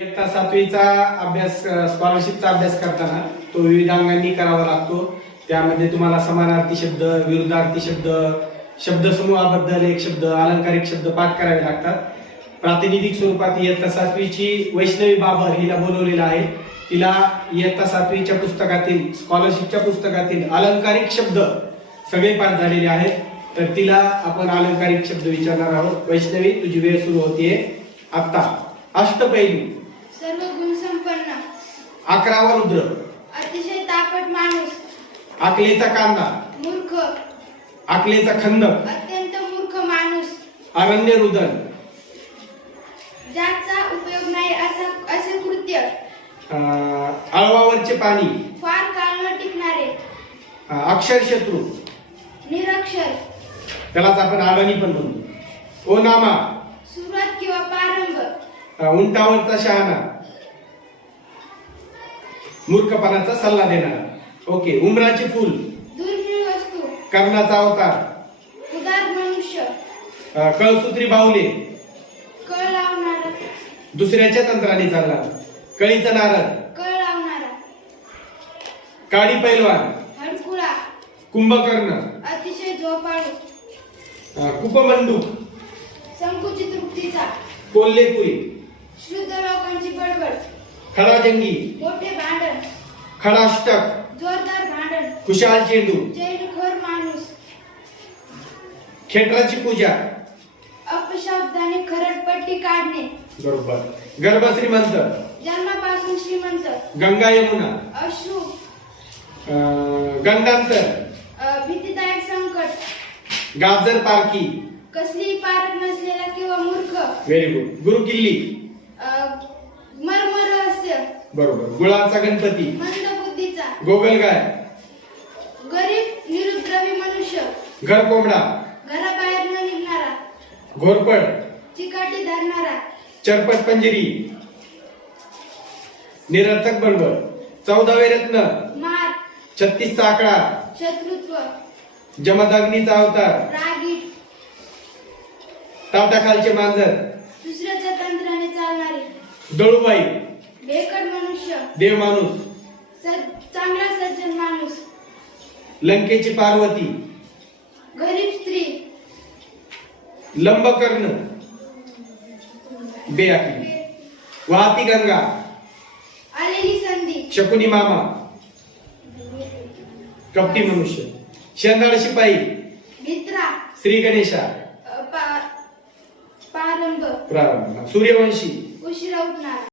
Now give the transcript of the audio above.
इयत्ता सातवीचा अभ्यास स्कॉलरशिपचा अभ्यास करताना तो विविध अंगांनी करावा लागतो। त्यामध्ये तुम्हाला समानार्थी शब्द, विरुद्धार्थी शब्द, शब्दसमूहाबद्दल एक शब्द, अलंकारिक शब्द पाठ करावे लागतात। प्रातिनिधिक स्वरूपात इयत्ता सातवीची वैष्णवी बाबर हिला बोलवलेलं आहे। तिला इयत्ता सातवीच्या पुस्तकातील स्कॉलरशिपच्या पुस्तकातील अलंकारिक शब्द सगळे पाठ झालेले आहेत। तर तिला आपण अलंकारिक शब्द विचारणार आहोत। वैष्णवी, तुझी वेळ सुरू होतीये आता। अष्टपैलू, सर्व गुण संपन्न, 11वा रुद्र, अतिशय तापट माणूस, आकलेचा कांदा, मूर्ख, आकलेचा खंदक, अत्यंत मूर्ख माणूस, अरण्य रुदन, ज्याचा उपयोग नाही असे कृत्य, अळवावरचे पाणी, फार काळ न टिकणारे, अक्षरशत्रू, निरक्षर, त्यालाच आपण अडाणी पण म्हणतो। ओनामा, सुरुवात किंवा प्रारंभ, उंटावरचा शहाणा, मूर्खपणाचा सल्ला देणारा। ओके। उमराचे फूल, दुर्मिळ वस्तू, कर्णाचा अवतार, उदार मनुष्य, कळसूत्री बाहुले, कळ लावणारा, दुसऱ्याच्या तंत्राने चालणारा, कळीचा नारळ, कळ लावणारा, काडी पैलवान, हडकुळा, कुंभकर्ण, अतिशय झोपाळू, कुपमंडूक, संकुचित वृत्तीचा, कोल्हेपुरी, शुद्ध लोकांची बडबड, खडाजंगी, मोठे भांडण, खडाष्टक, जोरदार भांडण, खुशाल चेंडू, जैनखोर माणूस, खेटराची पूजा, अपशब्दाने खरडपट्टी काढणे, बरोबर। गर्भश्रीमंत, जन्मापासून श्रीमंत, गंगा यमुना, अश्रू, गंडांतर, भीतीदायक संकट, गाजर पारखी, कसलीही पारख नसलेला किंवा मूर्ख, व्हेरी गुड। गुरुकिल्ली, मर्म रहस्य, बरोबर। गुळाचा गणपती, मंद बुद्धीचा, गोगलगाय, गरीब निरुद्रवी मनुष्य, घर कोंबडा, घराबाहेर न निघणारा, घोरपड, चिकाटी धरणारा, चरपट पंजरी, निरर्थक बडबड, 14वे रत्न, मार, 36चा आकडा, शत्रुत्व, जमदग्नीचा अवतार, रागीट, ताटाखालचे मांजर, दुसऱ्याच्या तंत्राने चालणारे, दळूबाई, भेकड मनुष्य, देव माणूस, चांगला सज्जन माणूस, लंकेची पार्वती, गरीब स्त्री, लंबकर्ण, बेअक्कली, वाहती गंगा, आलेली संधी, शकुनी मामा, कपटी मनुष्य, शेंदाड शिपाई, मित्रा, श्री गणेशा, प्रारंभ, प्रारंभ, सूर्यवंशी, उशिरा उठणे,